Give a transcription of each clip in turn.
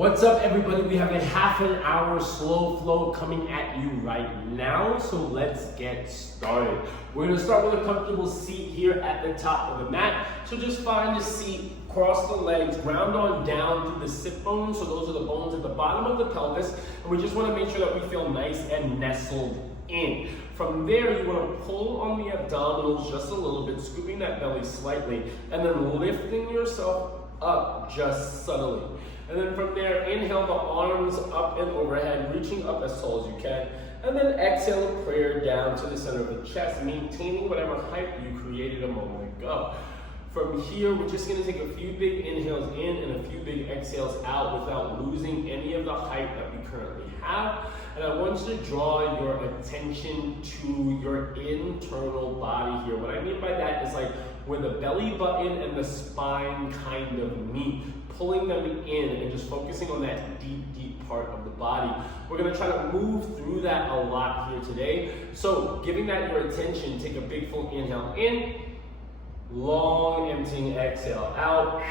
What's up, everybody? We have a half an hour slow flow coming at you right now, so let's get started. We're going to start with a comfortable seat here at the top of the mat. So just find a seat, cross the legs, ground on down through the sit bones. So those are the bones at the bottom of the pelvis, and we just want to make sure that we feel nice and nestled in. From there, you want to pull on the abdominals just a little bit, scooping that belly slightly, and then lifting yourself up just subtly. And then from there, inhale the arms up and overhead, reaching up as tall as you can. And then exhale a prayer down to the center of the chest, maintaining whatever height you created a moment ago. From here, we're just going to take a few big inhales in and a few big exhales out without losing any of the height that we currently have. And I want you to draw your attention to your internal body here. What I mean by that is like where the belly button and the spine kind of meet, pulling them in and just focusing on that deep part of the body. We're going to try to move through that a lot here today. So giving that your attention, take a big full inhale in, long emptying exhale out,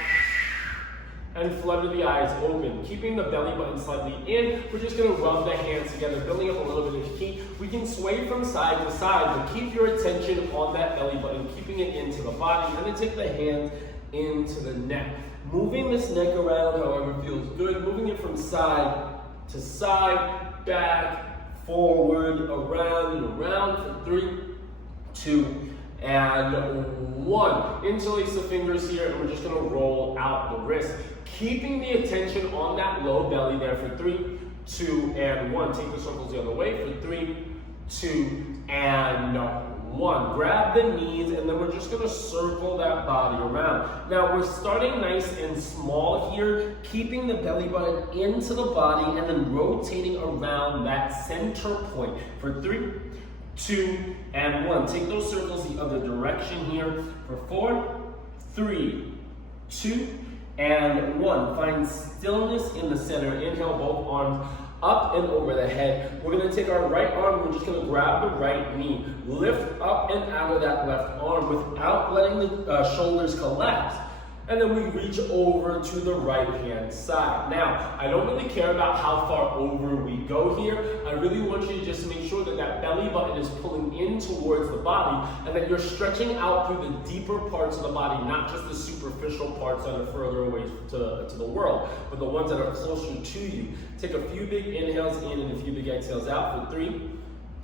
and flutter the eyes open. Keeping the belly button slightly in, we're just going to rub the hands together, building up a little bit of heat. We can sway from side to side, but keep your attention on that belly button, keeping it into the body, and then take the hands into the neck. Moving this neck around however feels good, moving it from side to side, back, forward, around and around for 3, 2, and 1. Interlace the fingers here, and we're just going to roll out the wrist. Keeping the attention on that low belly there for 3, 2, and 1. Take the circles the other way for 3, 2, and 1. Grab the knees, and then we're just going to circle that body around. Now, we're starting nice and small here, keeping the belly button into the body, and then rotating around that center point for 3, 2, and 1. Take those circles the other direction here for 4, 3, 2, and 1. Find stillness in the center. Inhale both arms up and over the head. We're going to take our right arm, we're just going to grab the right knee, lift up and out of that left arm without letting the shoulders collapse. And then we reach over to the right hand side. Now, I don't really care about how far over we go here. I really want you to just make sure that that belly button is pulling in towards the body and that you're stretching out through the deeper parts of the body, not just the superficial parts that are further away to the world, but the ones that are closer to you. Take a few big inhales in and a few big exhales out for 3,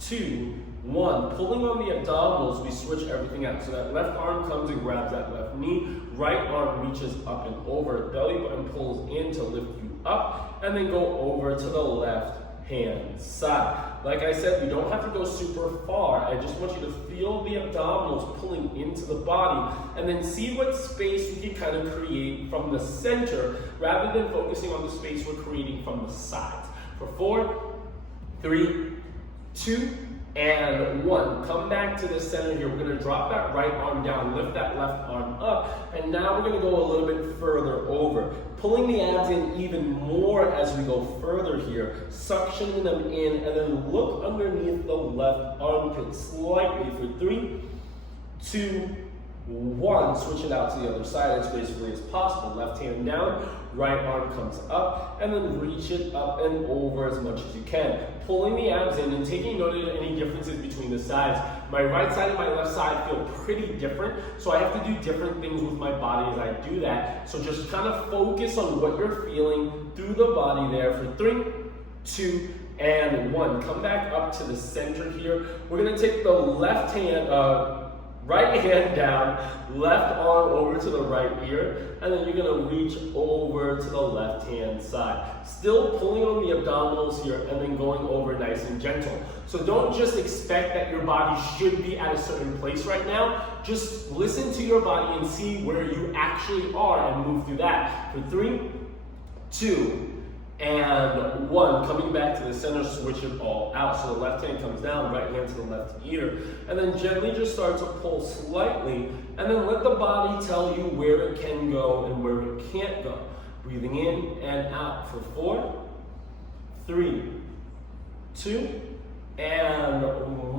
2, 1. Pulling on the abdominals, we switch everything out. So that left arm comes and grabs that left knee. Right arm reaches up and over. Belly button pulls in to lift you up. And then go over to the left hand side. Like I said, we don't have to go super far. I just want you to feel the abdominals pulling into the body. And then see what space we can kind of create from the center rather than focusing on the space we're creating from the sides. For 4, 3, 2, and 1. Come back to the center here. We're going to drop that right arm down, lift that left arm up, and now we're going to go a little bit further over. Pulling the abs in even more as we go further here, suctioning them in, and then look underneath the left armpit slightly for 3, 2, 1. Switch it out to the other side as gracefully as possible. Left hand down, right arm comes up, and then reach it up and over as much as you can. Pulling the abs in and taking note of any differences between the sides. My right side and my left side feel pretty different, so I have to do different things with my body as I do that. So just kind of focus on what you're feeling through the body there for 3, 2, and 1. Come back up to the center here. We're going to take the left hand, right hand down, left arm over to the right ear, and then you're going to reach over to the left hand side. Still pulling on the abdominals here and then going over nice and gentle. So don't just expect that your body should be at a certain place right now. Just listen to your body and see where you actually are and move through that. For 3, 2, and 1. Coming back to the center, switch it all out. So the left hand comes down, right hand to the left ear. And then gently just start to pull slightly. And then let the body tell you where it can go and where it can't go. Breathing in and out for 4, 3, 2, and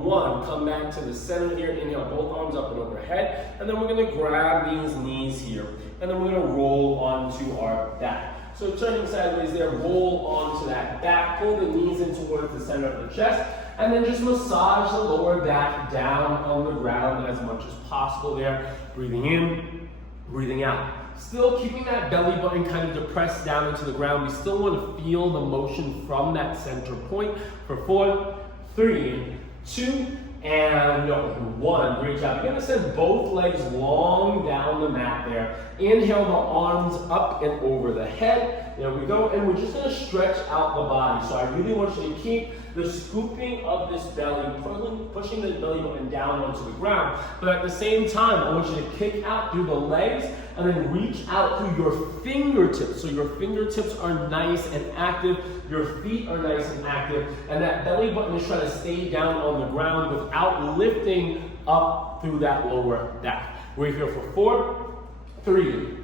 1. Come back to the center here. Inhale, both arms up and overhead. And then we're going to grab these knees here. And then we're going to roll onto our back. So turning sideways there, roll onto that back, pull the knees in towards the center of the chest, and then just massage the lower back down on the ground as much as possible there. Breathing in, breathing out. Still keeping that belly button kind of depressed down into the ground. We still want to feel the motion from that center point for 4, 3, 2, and 1. Great job. You're going to send both legs long down the mat there. Inhale the arms up and over the head. There we go. And we're just going to stretch out the body. So I really want you to keep the scooping of this belly, pushing the belly button down onto the ground. But at the same time, I want you to kick out through the legs and then reach out through your fingertips. So your fingertips are nice and active. Your feet are nice and active. And that belly button is trying to stay down on the ground without lifting up through that lower back. We're here for 4, 3,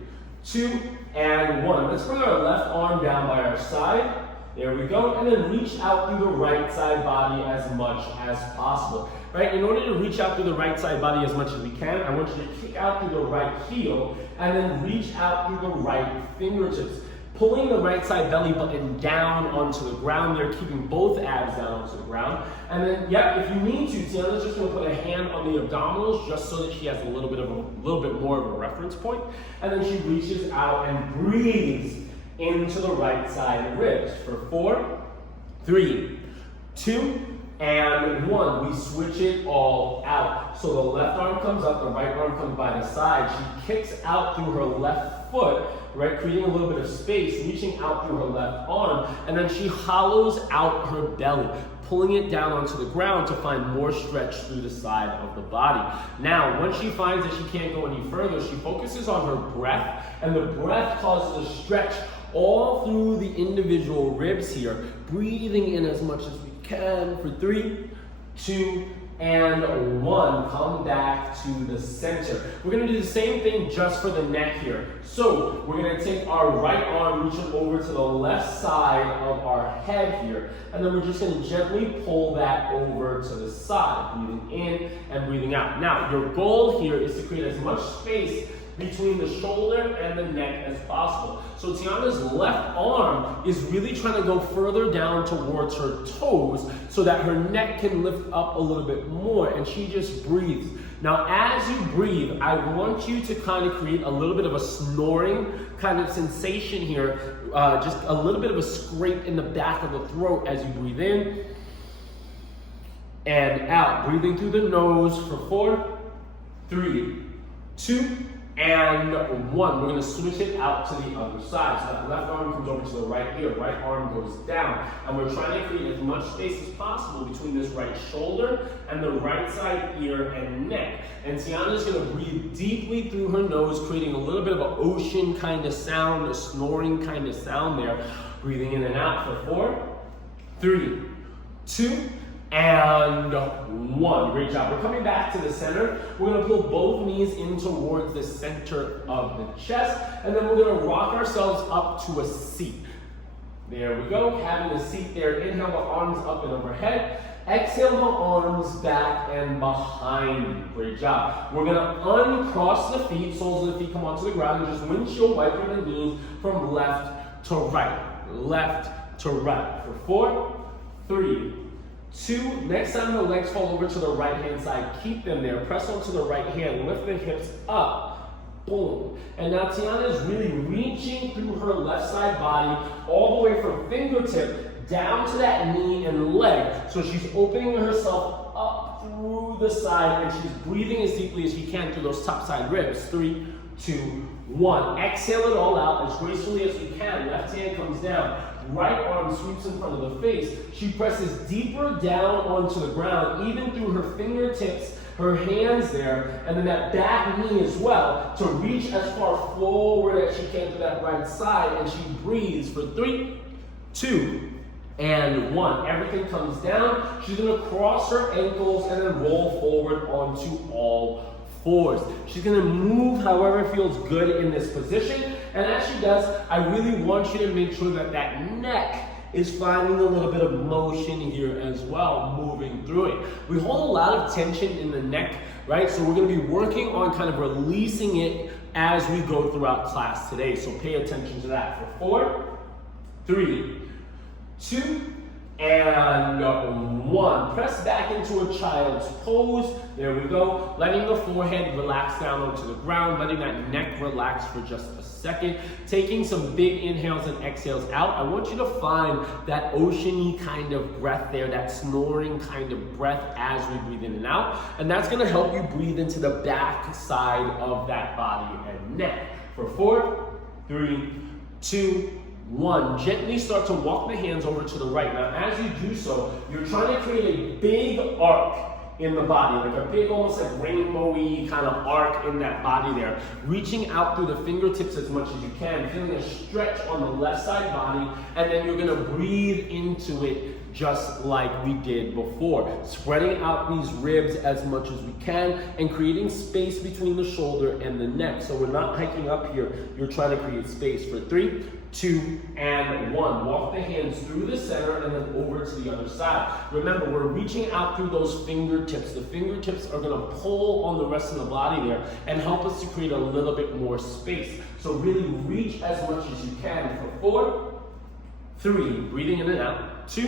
2, and 1. Let's bring our left arm down by our side. There we go. And then reach out through the right side body as much as possible. Right? In order to reach out through the right side body as much as we can, I want you to kick out through the right heel and then reach out through the right fingertips. Pulling the right side belly button down onto the ground there, keeping both abs down onto the ground. And then, if you need to, Tiana's just going to put a hand on the abdominals just so that she has a little bit more of a reference point. And then she reaches out and breathes into the right side ribs for 4, 3, 2, and 1. We switch it all out. So the left arm comes up, the right arm comes by the side. She kicks out through her left foot, right, creating a little bit of space, reaching out through her left arm, and then she hollows out her belly, pulling it down onto the ground to find more stretch through the side of the body. Now, once she finds that she can't go any further, she focuses on her breath, and the breath causes a stretch all through the individual ribs here, breathing in as much as we can for 3, 2, and 1. Come back to the center. We're going to do the same thing just for the neck here. So we're going to take our right arm, reach it over to the left side of our head here, and then we're just going to gently pull that over to the side, breathing in and breathing out. Now, your goal here is to create as much space between the shoulder and the neck as possible. So Tiana's left arm is really trying to go further down towards her toes so that her neck can lift up a little bit more, and she just breathes. Now, as you breathe, I want you to kind of create a little bit of a snoring kind of sensation here, just a little bit of a scrape in the back of the throat as you breathe in and out. Breathing through the nose for 4, 3, 2, and 1. We're going to switch it out to the other side. So that left arm comes over to the right ear, right arm goes down. And we're trying to create as much space as possible between this right shoulder and the right side ear and neck. And Tiana's going to breathe deeply through her nose, creating a little bit of an ocean kind of sound, a snoring kind of sound there. Breathing in and out for 4, 3, 2, and 1. Great job. We're coming back to the center. We're going to pull both knees in towards the center of the chest, and then we're going to rock ourselves up to a seat. There we go. Having a seat there. Inhale the arms up and overhead. Exhale the arms back and behind you. Great job. We're going to uncross the feet, soles of the feet come onto the ground, and just windshield wiper the knees from left to right. Left to right. For 4, 3, 2, next time the legs fall over to the right hand side, keep them there. Press onto the right hand, lift the hips up, boom. And now Tiana is really reaching through her left side body all the way from fingertip down to that knee and leg. So she's opening herself up through the side and she's breathing as deeply as she can through those top side ribs. 3, 2, 1. Exhale it all out as gracefully as you can. Left hand comes down. Right arm sweeps in front of the face. She presses deeper down onto the ground, even through her fingertips, her hands there, and then that back knee as well, to reach as far forward as she can to that right side, and she breathes for 3, 2, and 1. Everything comes down. She's going to cross her ankles and then roll forward onto all fours. She's going to move however feels good in this position. And as she does, I really want you to make sure that that neck is finding a little bit of motion here as well, moving through it. We hold a lot of tension in the neck, right? So we're going to be working on kind of releasing it as we go throughout class today. So pay attention to that. For 4, 3, 2, and 1. Press back into a child's pose. There we go. Letting the forehead relax down onto the ground. Letting that neck relax for just a second. Taking some big inhales and exhales out. I want you to find that ocean-y kind of breath there, that snoring kind of breath as we breathe in and out. And that's going to help you breathe into the back side of that body and neck. For 4, 3, 2, 1. Gently start to walk the hands over to the right. Now, as you do so, you're trying to create a big arc in the body, like a big, almost like rainbowy kind of arc in that body there. Reaching out through the fingertips as much as you can, feeling a stretch on the left side body, and then you're gonna breathe into it just like we did before. Spreading out these ribs as much as we can and creating space between the shoulder and the neck. So we're not hiking up here, you're trying to create space. For 3, 2, and 1. Walk the hands through the center and then over to the other side. Remember, we're reaching out through those fingertips. The fingertips are gonna pull on the rest of the body there and help us to create a little bit more space. So really reach as much as you can. For 4, 3, breathing in and out, 2,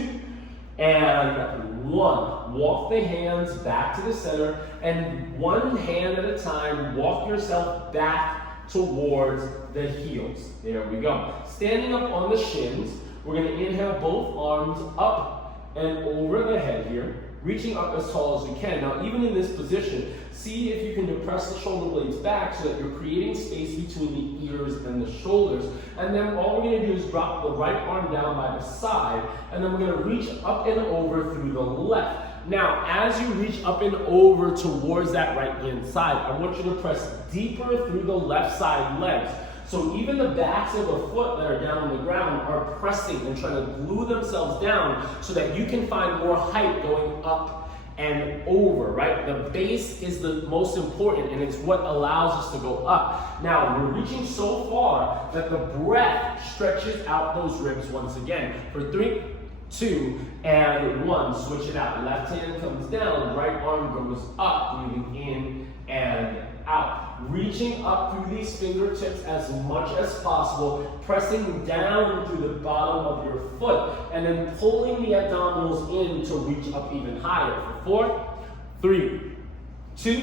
and 1. Walk the hands back to the center, and one hand at a time, walk yourself back towards the heels. There we go. Standing up on the shins, we're going to inhale both arms up and over the head here, reaching up as tall as you can. Now, even in this position, see if you can depress the shoulder blades back so that you're creating space between the ears and the shoulders. And then all we're going to do is drop the right arm down by the side, and then we're going to reach up and over through the left. Now, as you reach up and over towards that right hand side, I want you to press deeper through the left side legs. So even the backs of the foot that are down on the ground are pressing and trying to glue themselves down so that you can find more height going up and over, right? The base is the most important, and it's what allows us to go up. Now, we're reaching so far that the breath stretches out those ribs once again. For 3, 2, and 1. Switch it out. Left hand comes down, right arm goes up, breathing in and out. Reaching up through these fingertips as much as possible, pressing down through the bottom of your foot, and then pulling the abdominals in to reach up even higher. For 4, 3, 2,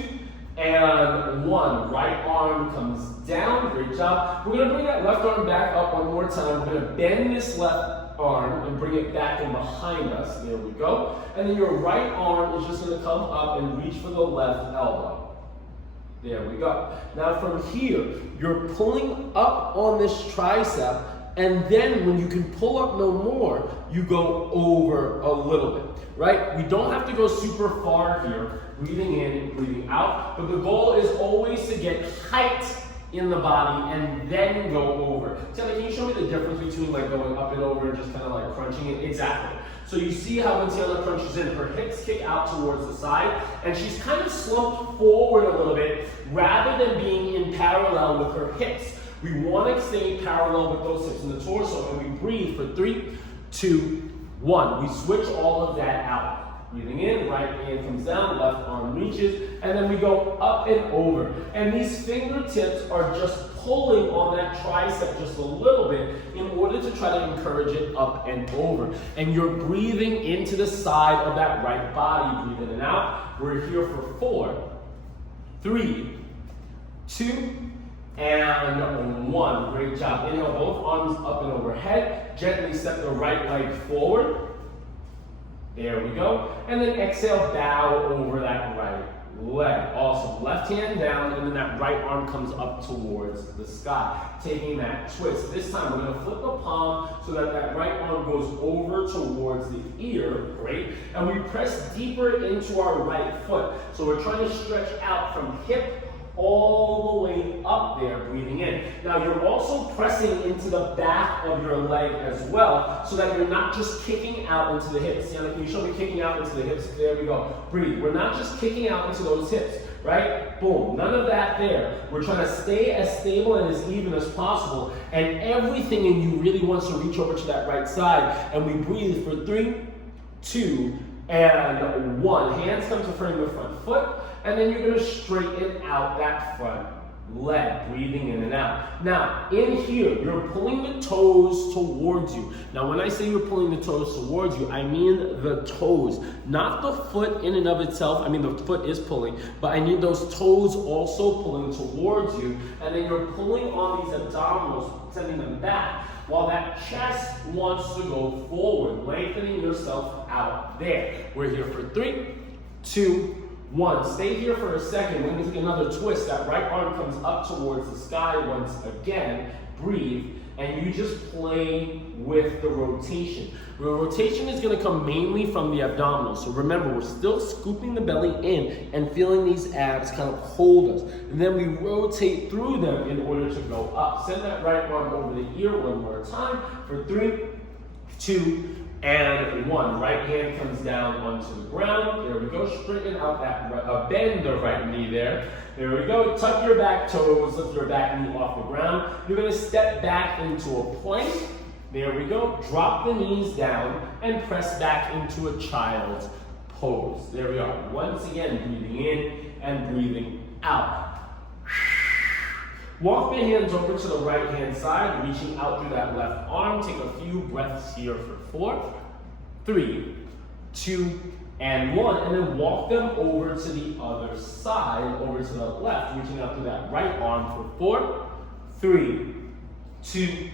and 1. Right arm comes down. Great job. We're going to bring that left arm back up one more time. We're going to bend this left arm and bring it back and behind us. There we go. And then your right arm is just going to come up and reach for the left elbow. There we go. Now from here, you're pulling up on this tricep, and then when you can pull up no more, you go over a little bit, right? We don't have to go super far here, breathing in and breathing out, but the goal is always to get height in the body and then go over. Tiana, can you show me the difference between like going up and over and just kind of like crunching it? Exactly. So you see how when Tiana crunches in, her hips kick out towards the side, and she's kind of slumped forward a little bit rather than being in parallel with her hips. We want to stay parallel with those hips in the torso, and we breathe for 3, 2, 1. We switch all of that out. Breathing in, right hand comes down, left arm reaches, and then we go up and over. And these fingertips are just pulling on that tricep just a little bit in order to try to encourage it up and over. And you're breathing into the side of that right body. Breathe in and out. We're here for 4, 3, 2, and 1. Great job. Inhale, both arms up and overhead. Gently step the right leg forward. There we go. And then exhale, bow over that right leg. Awesome. Left hand down, and then that right arm comes up towards the sky. Taking that twist. This time we're going to flip the palm so that that right arm goes over towards the ear. Great. And we press deeper into our right foot. So we're trying to stretch out from hip all the way up there, breathing in. Now you're also pressing into the back of your leg as well, so that you're not just kicking out into the hips. Tiana, can you show me kicking out into the hips? There we go. Breathe. We're not just kicking out into those hips, right? Boom. None of that there. We're trying to stay as stable and as even as possible, and everything in you really wants to reach over to that right side, and we breathe for 3, 2, and 1. Hands come to frame the front foot, and then you're going to straighten out that front leg, breathing in and out. Now, in here, you're pulling the toes towards you. Now, when I say you're pulling the toes towards you, I mean the toes, not the foot in and of itself. I mean, the foot is pulling, but I need those toes also pulling towards you. And then you're pulling on these abdominals, sending them back, while that chest wants to go forward, lengthening yourself out there. We're here for 3, 2, 1. Stay here for a second. We're going to take another twist. That right arm comes up towards the sky once again. Breathe. And you just play with the rotation. The rotation is going to come mainly from the abdominals. So remember, we're still scooping the belly in and feeling these abs kind of hold us. And then we rotate through them in order to go up. Send that right arm over the ear one more time for 3, 2, and 1. Right hand comes down onto the ground. There we go. Straighten out that, bend the right knee there. There we go. Tuck your back toes, lift your back knee off the ground. You're going to step back into a plank. There we go. Drop the knees down and press back into a child's pose. There we are. Once again, breathing in and breathing out. Walk the hands over to the right hand side, reaching out through that left arm. Take a few breaths here for 4, 3, 2, and 1. And then walk them over to the other side, over to the left, reaching out through that right arm for 4, 3, 2,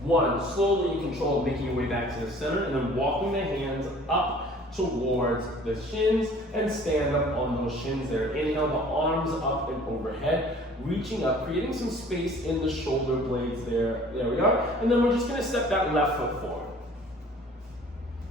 1. Slowly and controlled, making your way back to the center, and then walking the hands up towards the shins and stand up on those shins there. Inhale, the arms up and overhead, reaching up, creating some space in the shoulder blades there. There we are. And then we're just going to step that left foot forward.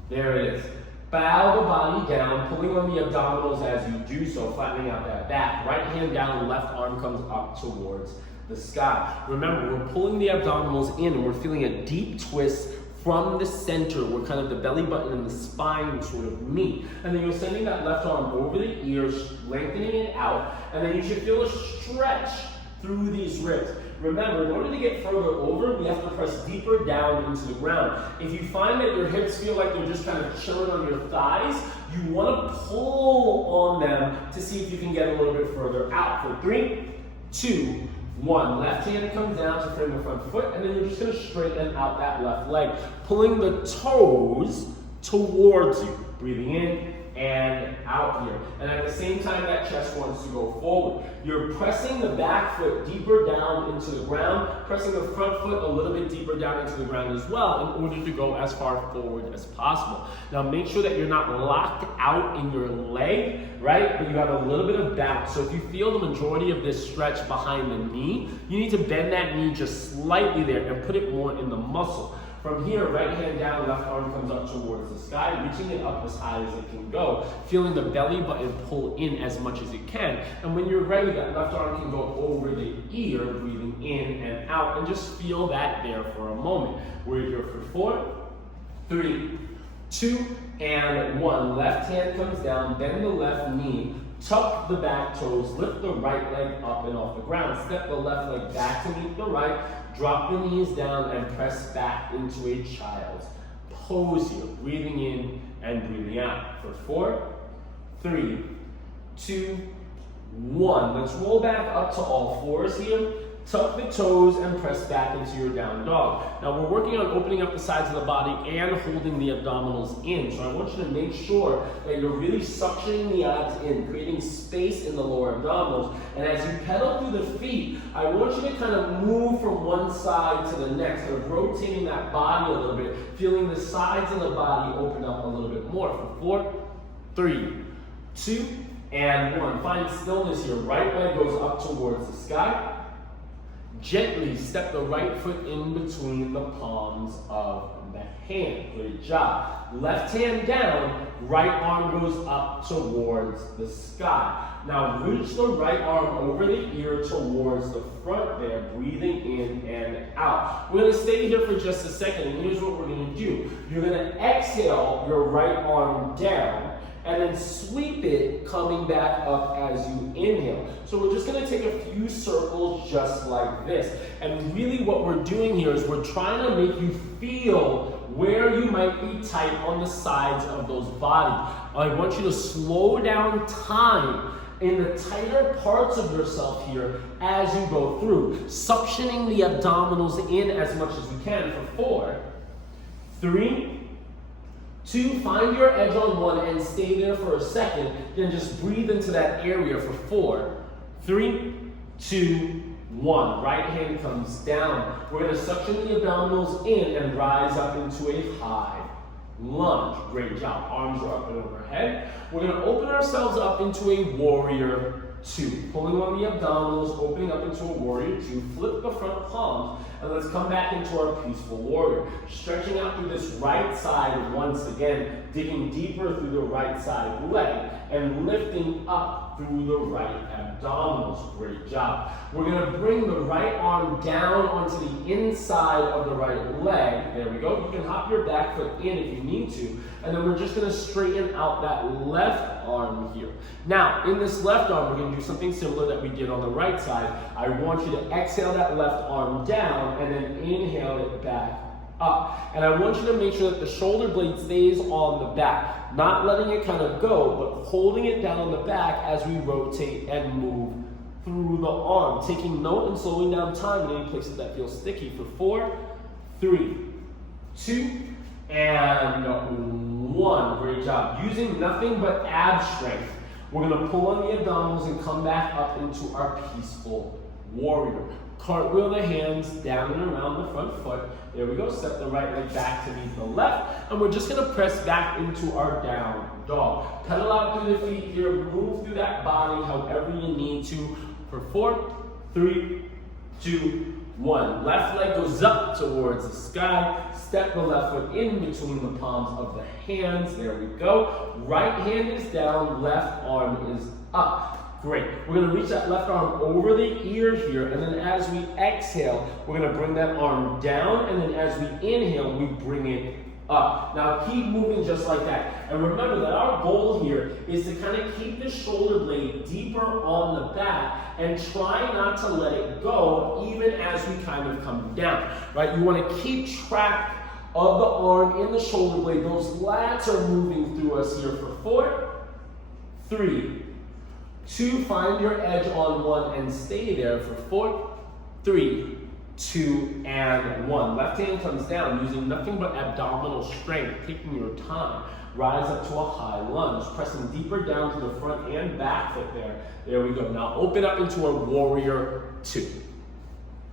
There it is. Bow the body down, pulling on the abdominals as you do so, flattening out that back. Right hand down, left arm comes up towards the sky. Remember, we're pulling the abdominals in and we're feeling a deep twist from the center where kind of the belly button and the spine sort of meet. And then you're sending that left arm over the ears, lengthening it out, and then you should feel a stretch through these ribs. Remember, in order to get further over, we have to press deeper down into the ground. If you find that your hips feel like they're just kind of chilling on your thighs, you want to pull on them to see if you can get a little bit further out. For 3, 2, 1. Left hand comes down to frame the front foot, and then you're just going to straighten out that left leg, pulling the toes towards you. Breathing in and out here. And at the same time, that chest wants to go forward. You're pressing the back foot deeper down into the ground, pressing the front foot a little bit deeper down into the ground as well in order to go as far forward as possible. Now make sure that you're not locked out in your leg, right? But you have a little bit of bounce. So if you feel the majority of this stretch behind the knee, you need to bend that knee just slightly there and put it more in the muscle. From here, right hand down, left arm comes up towards the sky, reaching it up as high as it can go, feeling the belly button pull in as much as it can. And when you're ready, that left arm can go over the ear, breathing in and out, and just feel that there for a moment. We're here for 4, 3, 2, and 1. Left hand comes down, bend the left knee, tuck the back toes, lift the right leg up and off the ground, step the left leg back to meet the right, drop the knees down and press back into a child's pose here. Breathing in and breathing out for 4, 3, 2, 1. Let's roll back up to all fours here. Tuck the toes and press back into your down dog. Now we're working on opening up the sides of the body and holding the abdominals in. So I want you to make sure that you're really suctioning the abs in, creating space in the lower abdominals. And as you pedal through the feet, I want you to kind of move from one side to the next, kind of rotating that body a little bit, feeling the sides of the body open up a little bit more. For 4, 3, 2, and 1. Find stillness here. Right leg goes up towards the sky. Gently step the right foot in between the palms of the hand. Great job. Left hand down, right arm goes up towards the sky. Now reach the right arm over the ear towards the front there, breathing in and out. We're going to stay here for just a second, and here's what we're going to do. You're going to exhale your right arm down, and then sweep it coming back up as you inhale. So we're just going to take a few circles just like this. And really what we're doing here is we're trying to make you feel where you might be tight on the sides of those bodies. I want you to slow down time in the tighter parts of yourself here as you go through, suctioning the abdominals in as much as you can for 4, 3, 2, find your edge on 1 and stay there for a second, then just breathe into that area for 4, 3, 2, 1. Right hand comes down. We're going to suction the abdominals in and rise up into a high lunge. Great job. Arms are up and overhead. We're going to open ourselves up into a warrior 2. Pulling on the abdominals, opening up into a warrior 2. Flip the front palms, and let's come back into our peaceful warrior. Stretching out through this right side once again, digging deeper through the right side leg, and lifting up through the right abdominals. Great job. We're going to bring the right arm down onto the inside of the right leg. There we go. You can hop your back foot in if you need to. And then we're just going to straighten out that left arm here. Now, in this left arm, we're going to do something similar that we did on the right side. I want you to exhale that left arm down and then inhale it back up. And I want you to make sure that the shoulder blade stays on the back, not letting it kind of go, but holding it down on the back as we rotate and move through the arm. Taking note and slowing down time in any places that feel sticky for 4, 3, 2, and 1. Great job. Using nothing but ab strength, we're going to pull on the abdominals and come back up into our peaceful warrior. Cartwheel the hands down and around the front foot. There we go. Step the right leg back to meet the left. And we're just going to press back into our down dog. Pedal out through the feet here. Move through that body however you need to for 4, 3, 2, 1. Left leg goes up towards the sky. Step the left foot in between the palms of the hands. There we go. Right hand is down. Left arm is up. Great. We're going to reach that left arm over the ear here, and then as we exhale, we're going to bring that arm down, and then as we inhale, we bring it up. Now keep moving just like that. And remember that our goal here is to kind of keep the shoulder blade deeper on the back and try not to let it go even as we kind of come down, right? You want to keep track of the arm in the shoulder blade. Those lats are moving through us here for 4, 3, 2, find your edge on 1 and stay there for 4, 3, 2, and 1. Left hand comes down using nothing but abdominal strength, taking your time. Rise up to a high lunge, pressing deeper down to the front and back foot there. There we go. Now open up into a warrior 2.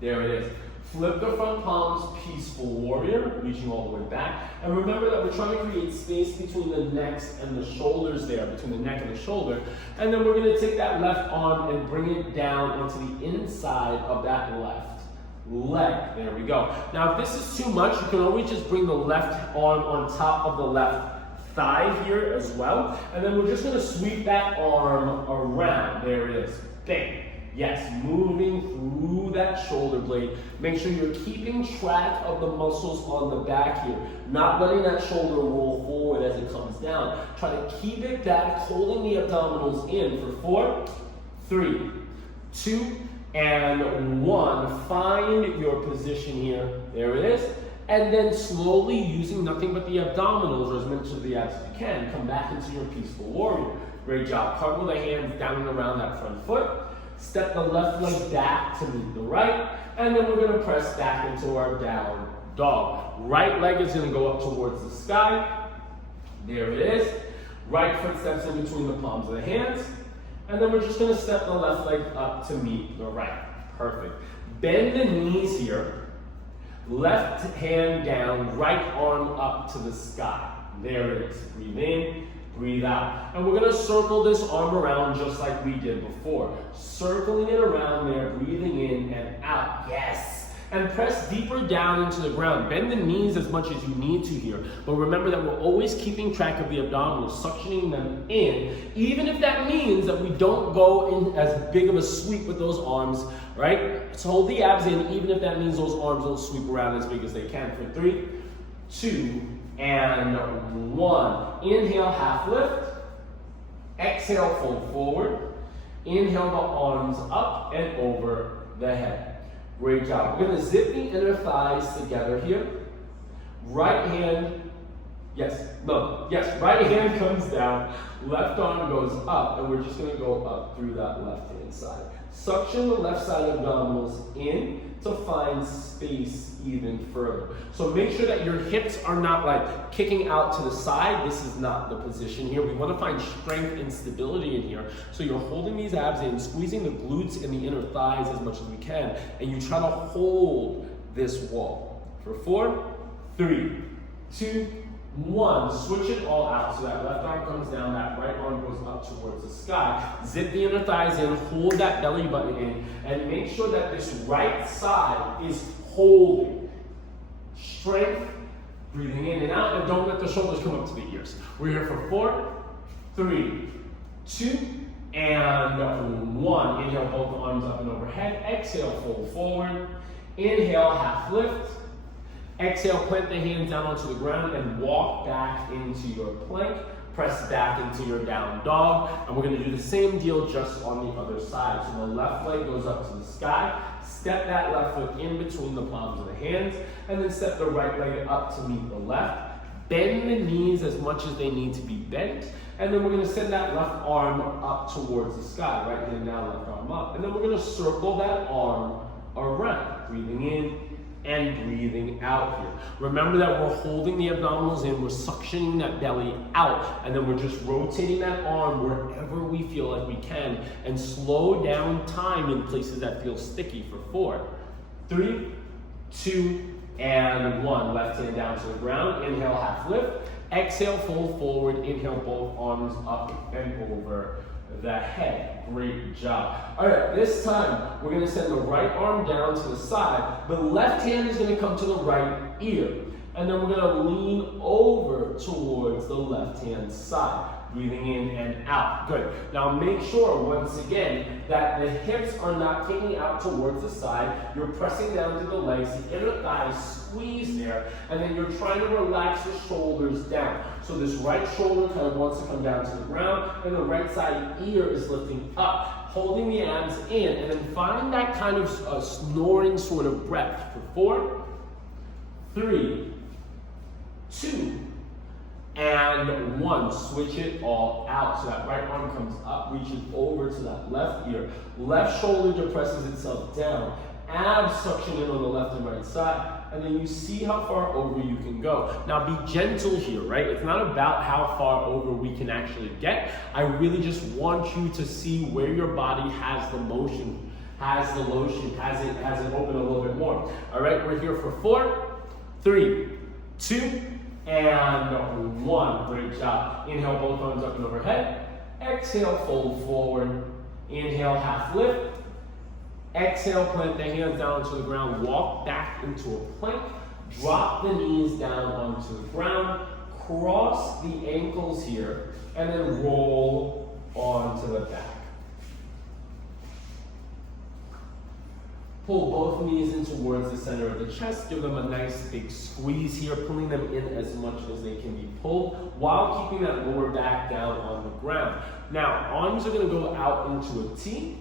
There it is. Flip the front palms, peaceful warrior, reaching all the way back. And remember that we're trying to create space between the necks and the shoulders there, between the neck and the shoulder. And then we're going to take that left arm and bring it down onto the inside of that left leg. There we go. Now, if this is too much, you can always just bring the left arm on top of the left thigh here as well. And then we're just going to sweep that arm around. There it is. Bang. Yes, moving through that shoulder blade. Make sure you're keeping track of the muscles on the back here. Not letting that shoulder roll forward as it comes down. Try to keep it back, holding the abdominals in for 4, 3, 2, and 1. Find your position here. There it is. And then slowly, using nothing but the abdominals, or as much of the abs as you can, come back into your peaceful warrior. Great job. Cartwheel the hands down and around that front foot. Step the left leg back to meet the right, and then we're going to press back into our down dog. Right leg is going to go up towards the sky. There it is. Right foot steps in between the palms of the hands, and then we're just going to step the left leg up to meet the right. Perfect. Bend the knees here. Left hand down, right arm up to the sky. There it is. Breathe in. Breathe out. And we're going to circle this arm around just like we did before. Circling it around there, breathing in and out. Yes. And press deeper down into the ground. Bend the knees as much as you need to here. But remember that we're always keeping track of the abdominals, suctioning them in, even if that means that we don't go in as big of a sweep with those arms, right? So hold the abs in, even if that means those arms don't sweep around as big as they can. For 3, 2, and 1. Inhale, half lift. Exhale, fold forward. Inhale, the arms up and over the head. Great job. We're going to zip the inner thighs together here. Right hand Yes, no, yes, right hand comes down, left arm goes up, and we're just gonna go up through that left hand side. Suction the left side abdominals in to find space even further. So make sure that your hips are not like kicking out to the side. This is not the position here. We wanna find strength and stability in here. So you're holding these abs in, squeezing the glutes and the inner thighs as much as we can, and you try to hold this wall. For 4, 3, 2, 1, switch it all out. So that left arm comes down, that right arm goes up towards the sky. Zip the inner thighs in, hold that belly button in, and make sure that this right side is holding. Strength, breathing in and out, and don't let the shoulders come up to the ears. We're here for 4, 3, 2, and 1. Inhale, both arms up and overhead. Exhale, fold forward. Inhale, half lift. Exhale, plant the hands down onto the ground and walk back into your plank. Press back into your down dog. And we're gonna do the same deal just on the other side. So the left leg goes up to the sky. Step that left foot in between the palms of the hands. And then step the right leg up to meet the left. Bend the knees as much as they need to be bent. And then we're gonna send that left arm up towards the sky. Right hand down, left arm up. And then we're gonna circle that arm around. Breathing in and breathing out here. Remember that we're holding the abdominals in, we're suctioning that belly out, and then we're just rotating that arm wherever we feel like we can, and slow down time in places that feel sticky for 4, 3, 2, and 1. Left hand down to the ground, inhale, half lift. Exhale, fold forward, inhale, both arms up and over the head. Great job. All right, this time we're gonna send the right arm down to the side. The left hand is gonna come to the right ear. And then we're gonna lean over towards the left hand side. Breathing in and out. Good. Now make sure, once again, that the hips are not kicking out towards the side. You're pressing down to the legs, the inner thighs squeeze there, and then you're trying to relax the shoulders down. So this right shoulder kind of wants to come down to the ground, and the right side ear is lifting up, holding the abs in, and then find that kind of snoring sort of breath for 4, 3, 2, and 1. Switch it all out. So that right arm comes up, reaches over to that left ear. Left shoulder depresses itself down. Abs suction in on the left and right side. And then you see how far over you can go. Now be gentle here, right? It's not about how far over we can actually get. I really just want you to see where your body has the motion, has the lotion, has it open a little bit more. All right, we're here for 4, 3, 2, and 1. Great job. Inhale, both arms up and overhead. Exhale, fold forward. Inhale, half lift. Exhale, plant the hands down to the ground. Walk back into a plank. Drop the knees down onto the ground. Cross the ankles here. And then roll onto the back. Pull both knees in towards the center of the chest. Give them a nice big squeeze here, pulling them in as much as they can be pulled while keeping that lower back down on the ground. Now, arms are gonna go out into a T,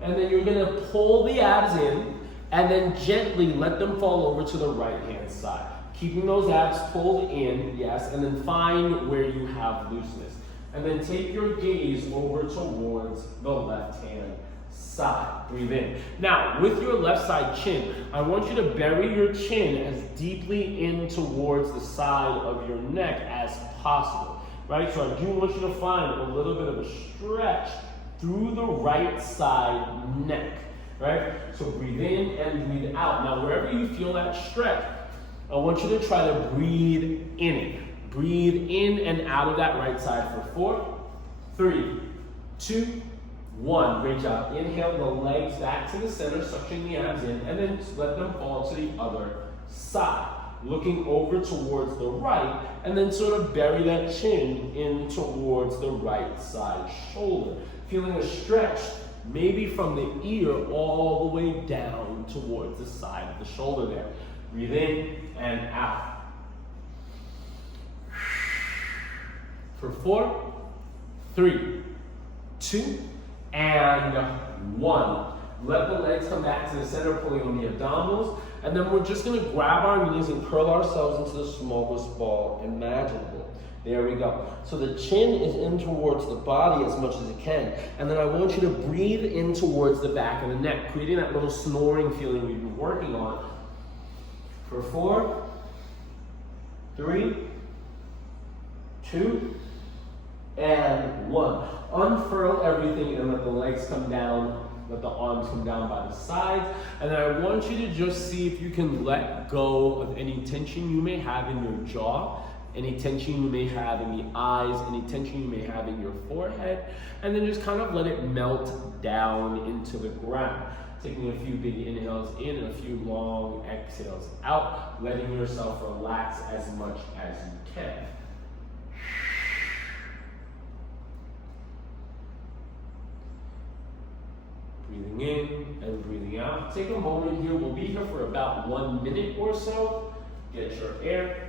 and then you're gonna pull the abs in, and then gently let them fall over to the right-hand side. Keeping those abs pulled in, yes, and then find where you have looseness. And then take your gaze over towards the left-hand side. Breathe in. Now, with your left side chin, I want you to bury your chin as deeply in towards the side of your neck as possible, right? So I do want you to find a little bit of a stretch through the right side neck, right? So breathe in and breathe out. Now, wherever you feel that stretch, I want you to try to breathe in it. Breathe in and out of that right side for 4, 3, 2, 1. Great job. Inhale the legs back to the center, suctioning the abs in, and then let them fall to the other side. Looking over towards the right, and then sort of bury that chin in towards the right side shoulder. Feeling a stretch, maybe from the ear all the way down towards the side of the shoulder there. Breathe in and out. For 4, 3, 2, and 1. Let the legs come back to the center, pulling on the abdominals. And then we're just gonna grab our knees and curl ourselves into the smallest ball imaginable. There we go. So the chin is in towards the body as much as it can. And then I want you to breathe in towards the back of the neck, creating that little snoring feeling we've been working on. For 4, 3, 2, and 1. Unfurl everything and let the legs come down, let the arms come down by the sides. And then I want you to just see if you can let go of any tension you may have in your jaw, any tension you may have in the eyes, any tension you may have in your forehead, and then just kind of let it melt down into the ground. Taking a few big inhales in and a few long exhales out, letting yourself relax as much as you can. Breathing in and breathing out. Take a moment here. We'll be here for about 1 minute or so. Get your air.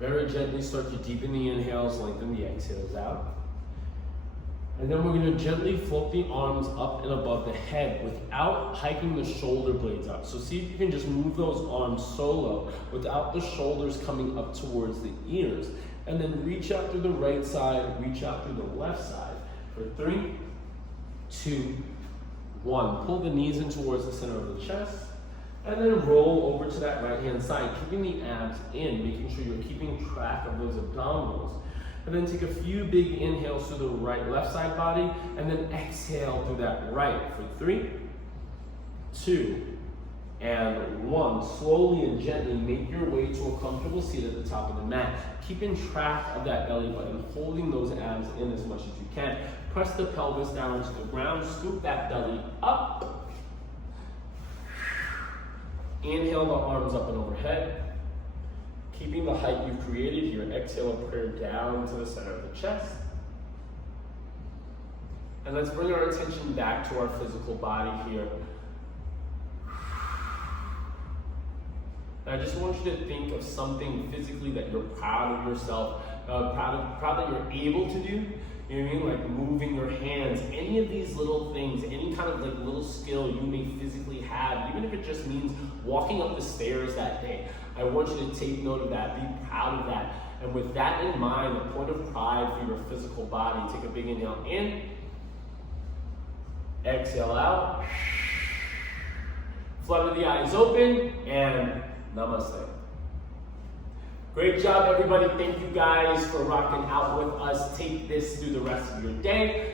Very gently start to deepen the inhales, lengthen the exhales out. And then we're going to gently float the arms up and above the head without hiking the shoulder blades up. So see if you can just move those arms solo without the shoulders coming up towards the ears. And then reach out through the right side, reach out through the left side. For 3, 2, 1. Pull the knees in towards the center of the chest. And then roll over to that right hand side, keeping the abs in, making sure you're keeping track of those abdominals. And then take a few big inhales through the left side body, and then exhale through that right. For 3, 2, and 1. Slowly and gently make your way to a comfortable seat at the top of the mat. Keeping track of that belly button, holding those abs in as much as you can. Press the pelvis down to the ground, scoop that belly up. Inhale the arms up and overhead. Keeping the height you've created here, exhale a prayer down to the center of the chest. And let's bring our attention back to our physical body here. And I just want you to think of something physically that you're proud of yourself, proud that you're able to do. You know what I mean? Like moving your hands, any of these little things, any kind of like little skill you may physically have, even if it just means walking up the stairs that day. I want you to take note of that, be proud of that. And with that in mind, a point of pride for your physical body, take a big inhale in, exhale out, flutter the eyes open, and namaste. Great job, everybody. Thank you guys for rocking out with us. Take this through the rest of your day.